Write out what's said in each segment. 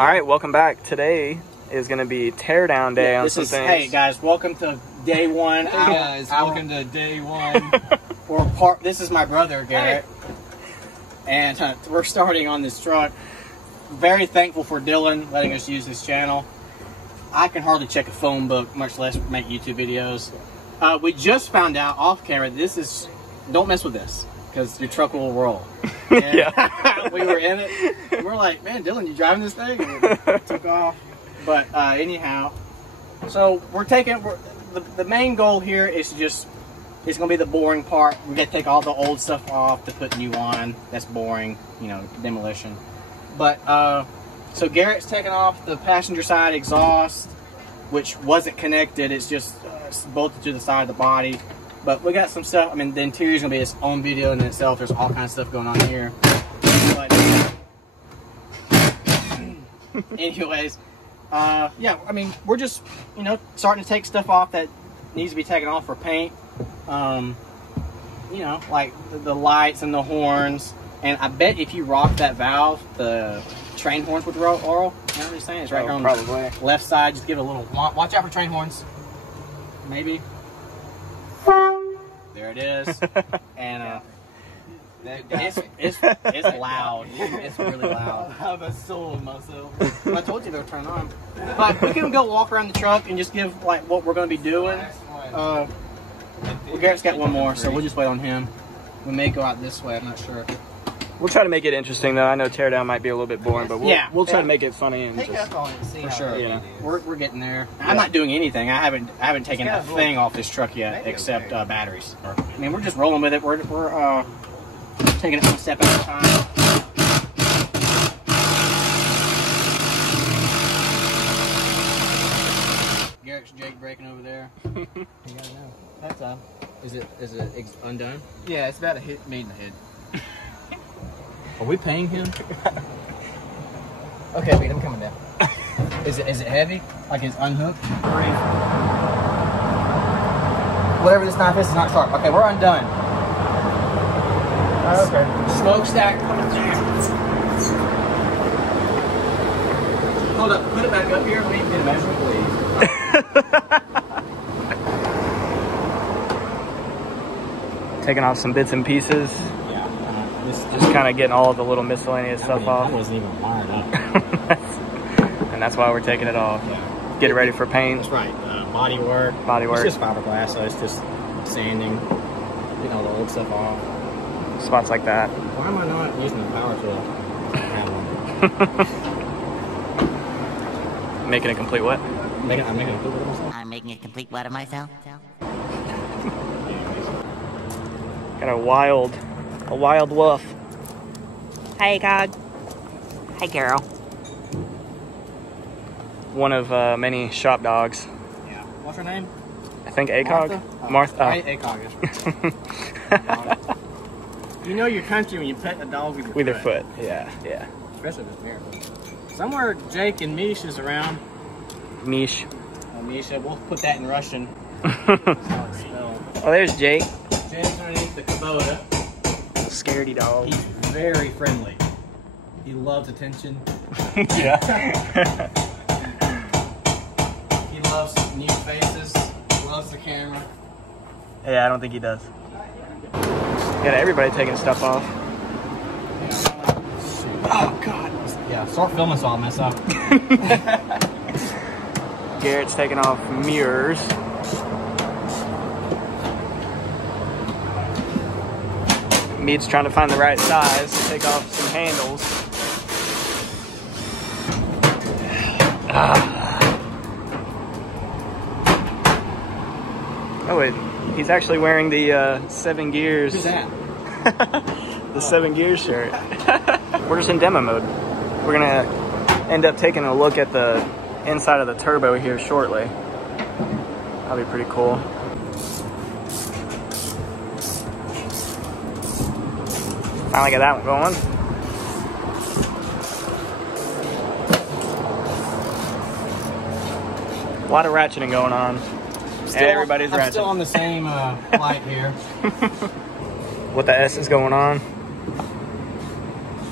All right, welcome back. Today is going to be teardown day on some things. Hey guys, welcome to day one. Hey guys, welcome to day one. This is my brother Garrett, and we're starting on this truck. Very thankful for Dylan letting us use this channel. I can hardly check a phone book, much less make YouTube videos. We just found out off camera. Don't mess with this because your truck will roll. Yeah. We were in it. And we're like, man, Dylan, you driving this thing? And it took off. But anyhow, so the main goal here is it's going to be the boring part. We got to take all the old stuff off to put new on. That's boring, demolition. But so Garrett's taking off the passenger side exhaust, which wasn't connected. It's just bolted to the side of the body. But we got some stuff. I mean, the interior's gonna be its own video in itself. There's all kinds of stuff going on here. But anyways, yeah. I mean, we're just starting to take stuff off that needs to be taken off for paint. Like the lights and the horns. And I bet if you rock that valve, the train horns would roll. You know what I'm saying? It's right here on the left side. Just give it a little. Watch out for train horns. Maybe. There it is. And it's loud. It's really loud. I have a soul in myself. I told you they were turned on. But we can go walk around the truck and just give like what we're going to be doing. Garrett's got one more, so we'll just wait on him. We may go out this way. I'm not sure. We'll try to make it interesting, though. I know teardown might be a little bit boring, but we'll try to make it funny and for sure. Yeah. We're getting there. I'm not doing anything. I haven't taken a thing off this truck yet except batteries. I mean, we're just rolling with it. We're taking it one step at a time. Garrett's Jake breaking over there. You gotta know. That's is it undone? Yeah, it's about a hit me in the head. Are we paying him? Okay, wait, I'm coming down. Is it heavy? Like it's unhooked? Whatever this knife is not sharp. Okay, we're undone. Okay. Smokestack coming down. Hold up, put it back up here. We need to get a measurement, please. Taking off some bits and pieces. Just kind of getting all of the little miscellaneous stuff off. I wasn't even wired up. And that's why we're taking it off. Yeah. Get it ready for paint. That's right. Body work. It's just fiberglass, so it's just sanding, getting all the old stuff off. Spots like that. Why am I not using the power tool? Making a complete what? I'm making a complete what of myself. I'm making a complete what of myself. Got a wild wolf. Hey, Cog. Hey, Carol. One of many shop dogs. Yeah. What's her name? I think ACOG. Martha. ACOG. You know your country when you pet a dog with your foot. Yeah. Especially this bear. Somewhere Jake and Mish is around. Mish. Misha, we'll put that in Russian. Oh, there's Jake. Jake's underneath the Kubota. Scaredy dog. He's very friendly. He loves attention. Yeah. He loves new faces. Loves the camera. Yeah, I don't think he does. Got everybody taking stuff off. Oh God. Yeah, start filming so I'll mess up. Garrett's taking off mirrors. Mead's trying to find the right size to take off some handles. Oh wait, he's actually wearing the 7 Gears. Who's that? The 7 Gears shirt. We're just in demo mode. We're gonna end up taking a look at the inside of the turbo here shortly. That'll be pretty cool. Finally got that one going. A lot of ratcheting going on. Everybody's ratcheting. I'm still on the same light here. What the S is going on.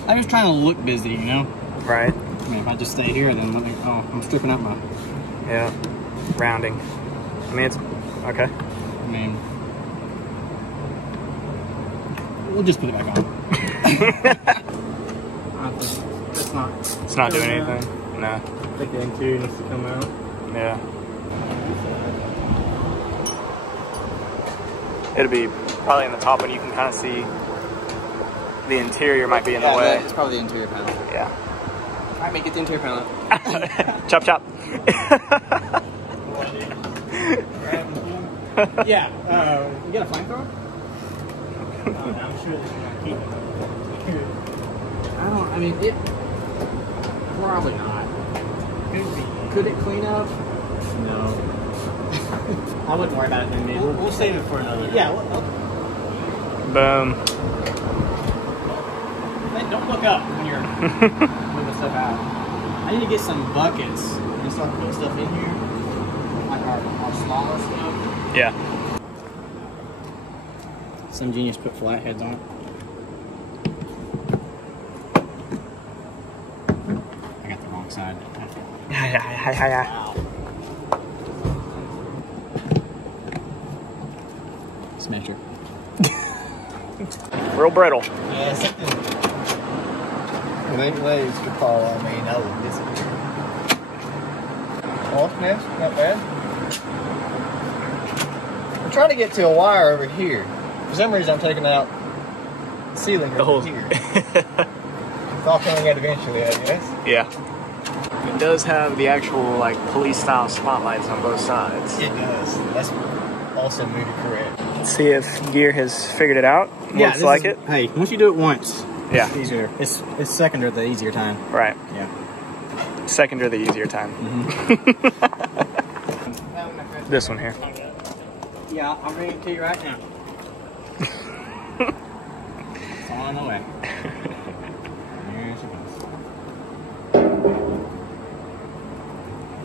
I'm just trying to look busy, you know? Right. I mean, if I just stay here, then I'm stripping out my. Yeah, rounding. I mean, it's okay. I mean, we'll just put it back on. It's not doing anything. No. I think the interior needs to come out. Yeah. It'll be probably in the top one. You can kind of see the interior might be in the way. It's probably the interior panel. Yeah. All right, get the interior panel. Chop chop. Yeah. You got a flamethrower? I'm sure this is gonna keep it. I mean, it probably not. Could it clean up? No. I wouldn't worry about it then, maybe. We'll save it for another. Yeah. Boom. Hey, don't look up when you're moving stuff out. I need to get some buckets and start putting stuff in here, like our smaller stuff. Yeah. Some genius put flatheads on it. I got the wrong side. Wow. Smasher. Real brittle. Yeah, something. Waves could fall on me and I would disappear. Wasp nest, not bad. I'm trying to get to a wire over here. For some reason, I'm taking out the ceiling The over whole. here. It's all coming out eventually, I guess. Yeah. It does have the actual like police style spotlights on both sides. It does. That's also movie correct. Let's see if Gear has figured it out. Looks like it. Hey, once you do it once, Yeah. it's easier. It's second or the easier time. Right. Yeah. Second or the easier time. This one here. Yeah, I'll bring it to you right now. It's on the way. Here she goes.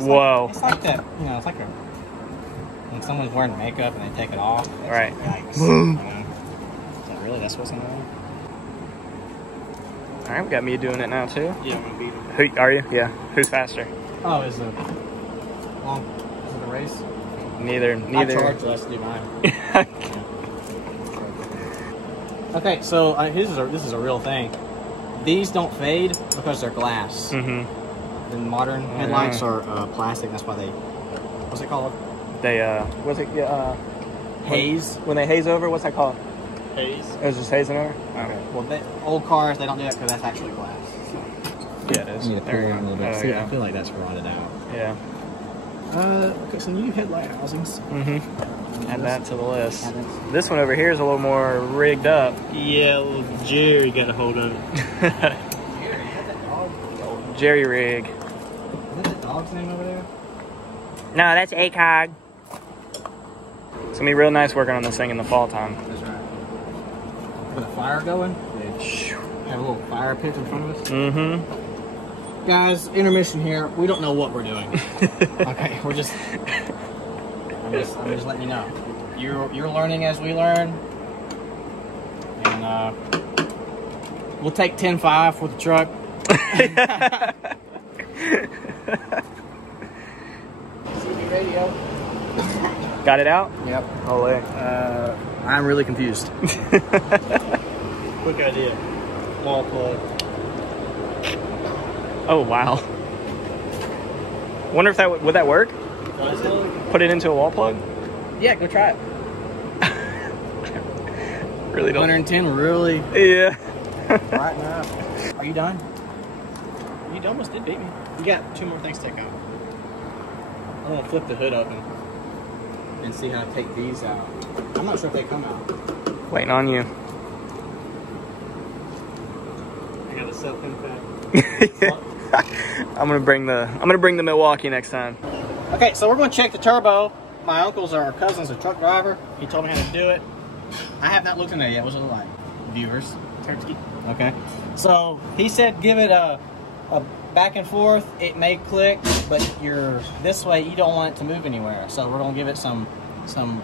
Whoa. It's like that, it's like when someone's wearing makeup and they take it off. Right. Yikes. Is that really? That's what's going on? All right, we got me doing it now too. Yeah, I'm gonna beat him. Who are you? Yeah. Who's faster? Oh, is it a race? Neither. I charge less to do mine. Okay, so this is a real thing. These don't fade because they're glass. Mm-hmm. The modern headlights are plastic. That's why they. What's it called? They what's it? Haze. When they haze over, what's that called? Haze. It was just hazing over. Okay. Well, old cars they don't do that because that's actually glass. So. Yeah, it is. I need to pull There you it a go. little bit. Oh, See, yeah. I feel like that's rotted out. Yeah. Okay, so new headlight housings. Mm-hmm. Add that to the list. This one over here is a little more rigged up. Yeah, little Jerry got a hold of it. Jerry rig. Is that the dog's name over there? No, that's ACOG. It's gonna be real nice working on this thing in the fall time. That's right. With a fire going, have a little fire pit in front of us. Mm-hmm. Guys, intermission here. We don't know what we're doing. Okay, I'm just letting you know. You're learning as we learn. And we'll take 10.5 for the truck. CB radio. Got it out? Yep. Holy. I'm really confused. Quick idea. Wall plug. Oh wow. Wonder if that would that work? Put it into a wall plug? Yeah, go try it. Really don't. 110, really? Yeah. Right now. Are you done? You almost did beat me. You got 2 more things to take out. I'm gonna flip the hood open and see how to take these out. I'm not sure if they come out. Waiting on you. I got a self-pin pack. I'm gonna bring the Milwaukee next time. Okay, so we're gonna check the turbo. My uncle's our cousin's a truck driver. He told me how to do it. I have not looked in there yet. What's it look like? Viewers. Turkey. Okay. So he said give it a back and forth. It may click, but this way you don't want it to move anywhere. So we're gonna give it some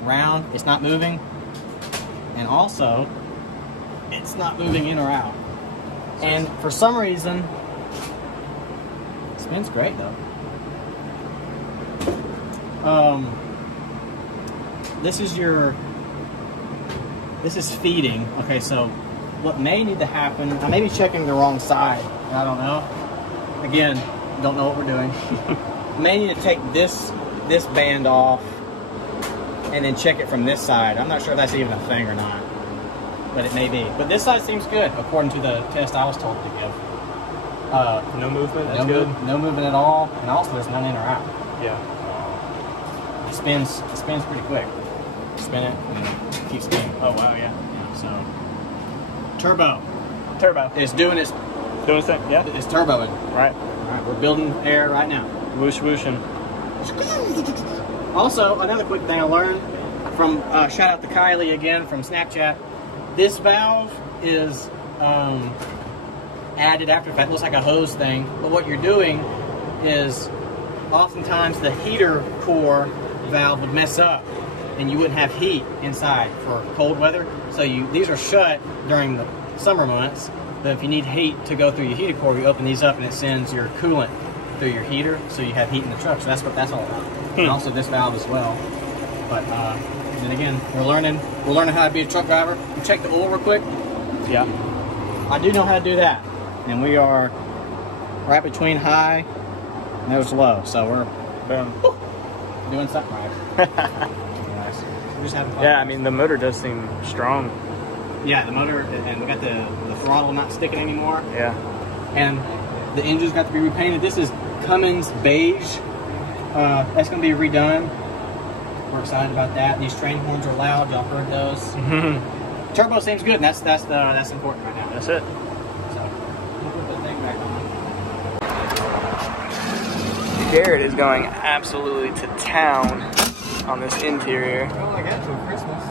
round. It's not moving, and also it's not moving in or out. And for some reason, Spins great though. This is feeding. Okay, so what may need to happen, I may be checking the wrong side. I don't know. Again, don't know what we're doing. May need to take this band off and then check it from this side. I'm not sure if that's even a thing or not, but it may be. But this side seems good according to the test I was told to give. No movement, that's good. No movement at all, and also there's none in or out. Yeah. It spins pretty quick. Spin it, and then keep spinning. Oh wow, yeah. So turbo is doing its thing. Yeah. It's turboing. Right. All right, we're building air right now. Whoosh whooshing. Also, another quick thing I learned from shout out to Kylie again from Snapchat. This valve is added after the fact. It looks like a hose thing, but what you're doing is oftentimes the heater core valve would mess up and you wouldn't have heat inside for cold weather. So these are shut during the summer months, but if you need heat to go through your heater core, you open these up and it sends your coolant through your heater, so you have heat in the truck. So that's what that's all about. And also this valve as well. But then again, we're learning how to be a truck driver. We'll check the oil real quick. Yeah. I do know how to do that. And we are right between high and there's low. So we're doing something right. Nice. We're just having fun. Yeah, I mean, the motor does seem strong. Yeah, the motor, and we got the throttle not sticking anymore. Yeah. And the engine's got to be repainted. This is Cummins beige. That's going to be redone. We're excited about that. These train horns are loud. Y'all heard those. Turbo seems good, and that's important right now. That's it. So we'll put the thing back on. Garrett is going absolutely to town on this interior. Well, I got to Christmas.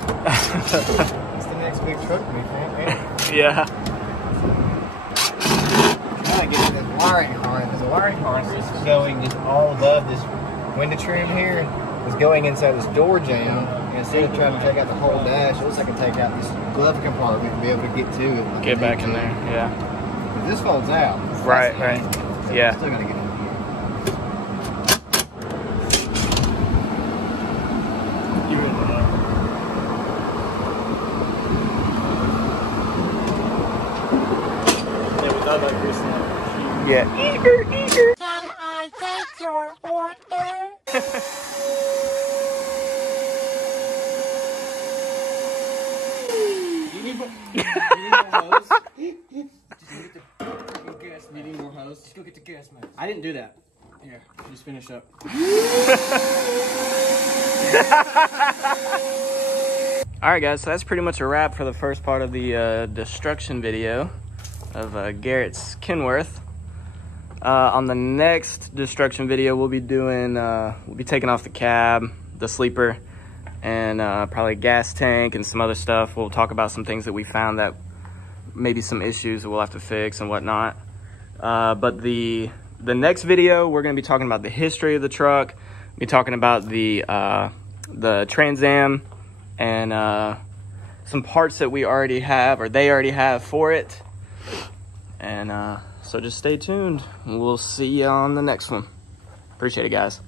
It's the next big truck to me, man. Yeah. I get this wiring harness. There's a wiring harness that's going just all above this window trim here. It's going inside this door jamb. And instead of trying to take out the whole dash, it looks like I can take out this glove compartment and be able to get to it. Like Get back in there, yeah. If this folds out. Right. So Yeah. I'm still gonna get in here. Yeah. Eager. Can I take your order? You need more hose? You need more hose? Just go get the gas mask. I didn't do that. Here, just finish up. Alright guys, so that's pretty much a wrap for the first part of the destruction video of Garrett's Kenworth. On the next destruction video, we'll be doing, we'll be taking off the cab, the sleeper, and probably a gas tank and some other stuff. We'll talk about some things that we found that maybe some issues that we'll have to fix and whatnot. But the next video, we're gonna be talking about the history of the truck, be talking about the Trans Am, and some parts that we already have, or they already have for it. And so just stay tuned. We'll see you on the next one. Appreciate it, guys.